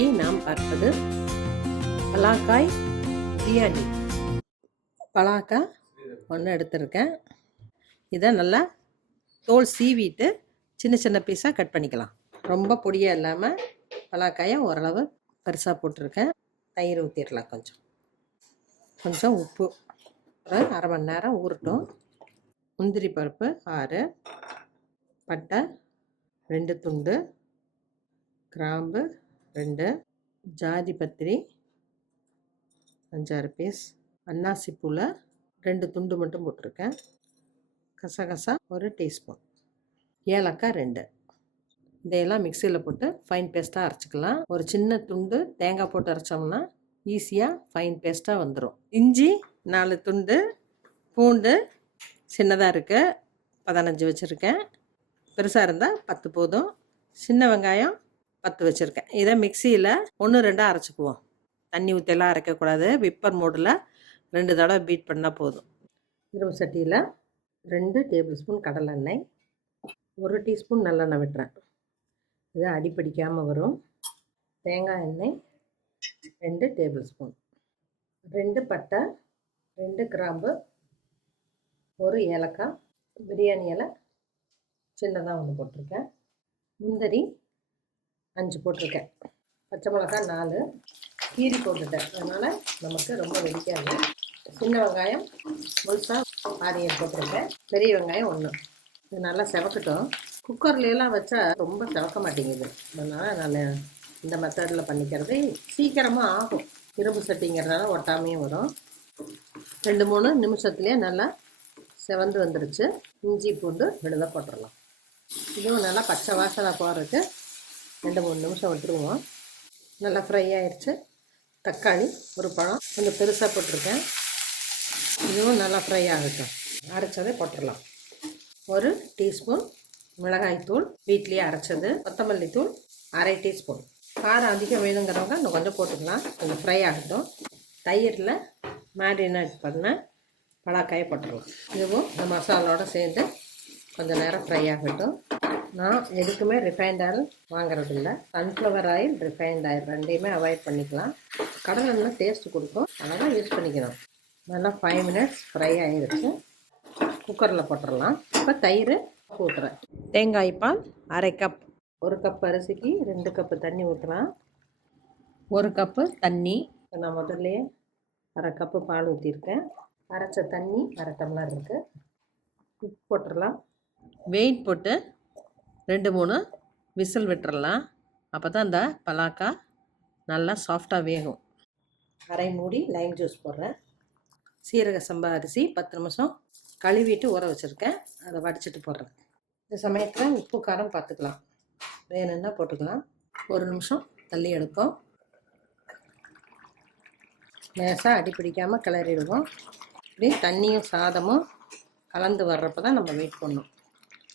இன்றைக்கி நாம் பார்ப்பது பலாக்காய் பிரியாணி. பலாக்காய் ஒன்று எடுத்துருக்கேன். இதை நல்லா தோல் சீவிட்டு சின்ன சின்ன பீஸாக கட் பண்ணிக்கலாம். ரொம்ப பொடியாக இல்லாமல் பலாக்காயை ஓரளவு பெருசாக போட்டிருக்கேன். தயிர் ஊற்றிடலாம். கொஞ்சம் உப்பு. ஒரு அரை மணி நேரம் ஊறட்டும். முந்திரி பருப்பு 6, பட்டை 2 துண்டு, கிராம்பு 2, ஜாதி பத்திரி 5-6 பீஸ், அன்னாசி பூவில் 2 துண்டு மட்டும் போட்டிருக்கேன், கசகசா 1 டீஸ்பூன், ஏலக்காய் 2. இதையெல்லாம் மிக்சியில் போட்டு ஃபைன் பேஸ்ட்டாக அரைச்சிக்கலாம். ஒரு சின்ன துண்டு தேங்காய் போட்டு அரைச்சோம்னா ஈஸியாக ஃபைன் பேஸ்ட்டாக வந்துடும். இஞ்சி 4 துண்டு, பூண்டு சின்னதாக இருக்குது 15 வச்சுருக்கேன், பெருசாக இருந்தால் 10 போதும். சின்ன வெங்காயம் 10 வச்சுருக்கேன். இதை மிக்சியில் 1-2 அரைச்சிக்குவோம். தண்ணி ஊற்றியெல்லாம் அரைக்கக்கூடாது. விப்பர் மோடில் 2 தடவை பீட் பண்ணால் போதும். இரும்பு சட்டியில் 2 டேபிள் ஸ்பூன் கடலெண்ணெய், 1 டீஸ்பூன் நல்லெண்ணெய் விட்டுறேன். இது அடிப்பிடிக்காமல் வரும். தேங்காய் எண்ணெய் 2 டேபிள் ஸ்பூன், 2 பட்டை, 2 கிராம்பு, 1 ஏலக்காய், பிரியாணி இலை சின்னதாக 1 போட்டிருக்கேன், முந்திரி 5 போட்டிருக்கேன், பச்சை மிளகாய் 4 கீரி போட்டுட்டேன். அதனால் நமக்கு ரொம்ப வெடிக்காது. சின்ன வெங்காயம் முழுசாக 6 போட்டிருக்கேன், பெரிய வெங்காயம் 1. இது நல்லா செவக்கட்டும். குக்கர்லாம் வச்சா ரொம்ப செவக்க மாட்டேங்குது. அதனால் நான் இந்த மெத்தடில் பண்ணிக்கிறது சீக்கிரமாக ஆகும். இரும்பு சட்டிங்கிறதுனால ஒட்டாமையும் வரும். 2-3 நிமிஷத்துலேயே நல்லா செவந்து வந்துருச்சு. இஞ்சி பூண்டு விழுத போட்டுடலாம். இதுவும் நல்லா பச்சை வாசனை போகிறதுக்கு 2-3 நிமிஷம் விட்டுருவோம். நல்லா ஃப்ரை ஆயிடுச்சு. தக்காளி 1 பழம் கொஞ்சம் பெருசாக போட்டிருக்கேன். இதுவும் நல்லா ஃப்ரை ஆகட்டும். அரைச்சதை போட்டுடலாம். 1 டீஸ்பூன் மிளகாய்த்தூள் வீட்லேயே அரைச்சது, கொத்தமல்லி தூள் 1/2 டீஸ்பூன். காரம் அதிகம் வேணுங்கிறவங்க இன்னும் கொஞ்சம் போட்டுக்கலாம். கொஞ்சம் ஃப்ரை ஆகட்டும். தயிரில் மேரினேட் பண்ண பலாக்காயை போட்டுடலாம். இதுவும் இந்த மசாலோடு சேர்ந்து கொஞ்சம் நேரம் ஃப்ரை ஆகட்டும். நான் எதுக்குமே ரிஃபைண்ட் ஆயில் வாங்குறது இல்லை. சன்ஃப்ளவர் ஆயில், ரிஃபைண்ட் ஆயில் 2யுமே அவாய்ட் பண்ணிக்கலாம். கடலை எண்ணெய் டேஸ்ட்டு கொடுக்கும், அதனால் யூஸ் பண்ணிக்கணும். நல்லா 5 மினிட்ஸ் ஃப்ரை ஆகிடுச்சு. குக்கரில் போட்டுடலாம். இப்போ தயிர் ஊற்றுறேன். தேங்காய் பால் 1/2 கப். 1 கப் அரிசிக்கு 2 கப்பு தண்ணி ஊற்றலாம். 1 கப்பு தண்ணி. நான் முதல்லையே 1/2 கப்பு பால் ஊற்றிருக்கேன். அரைச்ச தண்ணி 1/2 டம்ளர் இருக்குது. உப்பு போட்டுடலாம். வெயிட் போட்டு 2-3 விசில் விட்டுறலாம். அப்போ தான் அந்த பலாக்காய் நல்லா சாஃப்டாக வேகும். அரை மூடி லைம் ஜூஸ் போடுறேன். சீரக சம்பா அரிசி 10 நிமிஷம் கழுவிட்டு ஊற வச்சுருக்கேன். அதை வடிச்சிட்டு போடுறேன். இந்த சமயத்தில் உப்பு காரம் பார்த்துக்கலாம். வேணும்னா போட்டுக்கலாம். 1 நிமிஷம் தள்ளி எடுப்போம். லேசாக அடி பிடிக்காமல் கிளறிடுவோம். இப்படி தண்ணியும் சாதமும் கலந்து வர்றப்ப தான் நம்ம வெயிட் பண்ணணும்.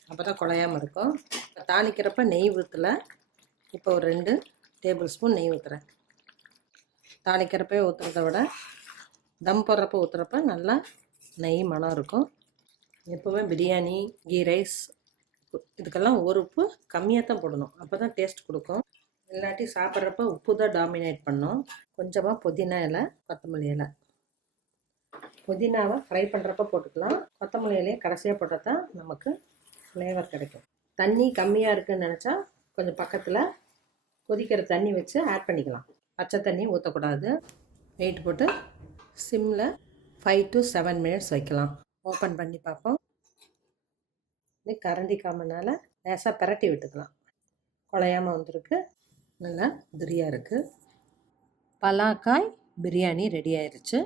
அப்போ தான் குழையாமல் இருக்கும். இப்போ தாளிக்கிறப்ப நெய் ஊற்றல. இப்போ ஒரு 2 டேபிள் ஸ்பூன் நெய் ஊற்றுறேன். தாளிக்கிறப்ப ஊற்றுறத விட தம் போடுறப்ப ஊற்றுறப்ப நல்லா நெய் மணம் இருக்கும். எப்போவுமே பிரியாணி, கீ ரைஸ் இதுக்கெல்லாம் 1 உப்பு கம்மியாக தான் போடணும். அப்போ தான் டேஸ்ட் கொடுக்கும். இல்லாட்டி சாப்பிட்றப்ப உப்பு தான் டாமினேட் பண்ணும். கொஞ்சமாக புதினா இலை, கொத்தமல்லி இலை. புதினாவை ஃப்ரை பண்ணுறப்ப போட்டுக்கலாம். கொத்தமல்லி இலையை கடைசியாக போட்டால் தான் நமக்கு ஃப்ளேவர் கிடைக்கும். தண்ணி கம்மியாக இருக்குதுன்னு நினச்சா கொஞ்சம் பக்கத்தில் கொதிக்கிற தண்ணி வச்சு ஆட் பண்ணிக்கலாம். பச்சை தண்ணி ஊற்றக்கூடாது. வெயிட் போட்டு சிம்மில் 5 to 7 மினிட்ஸ் வைக்கலாம். ஓப்பன் பண்ணி பார்ப்போம். இது கரண்டி காமனால் லேசாக பிரட்டி விட்டுக்கலாம். குழையாமல் வந்திருக்கு. நல்லா உதிரியாக இருக்குது. பலாக்காய் பிரியாணி ரெடி ஆயிடுச்சு.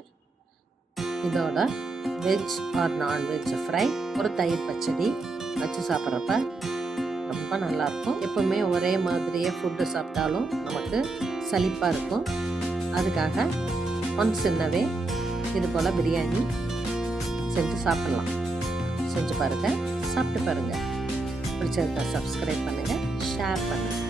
இதோட வெஜ் ஆர் நான்வெஜ் ஃப்ரை, ஒரு தயிர் பச்சடி வச்சு சாப்பிட்றப்ப ரொம்ப நல்லாயிருக்கும். எப்போவுமே ஒரே மாதிரியே ஃபுட்டு சாப்பிட்டாலும் நமக்கு சலிப்பாக இருக்கும். அதுக்காக ஒன்ஸ் சின்னவே இது போல் பிரியாணி செஞ்சு சாப்பிட்லாம். செஞ்சு பாருங்கள், சாப்பிட்டு பாருங்கள். பிடிச்சிருந்தா சப்ஸ்கிரைப் பண்ணுங்கள், ஷேர் பண்ணுங்கள்.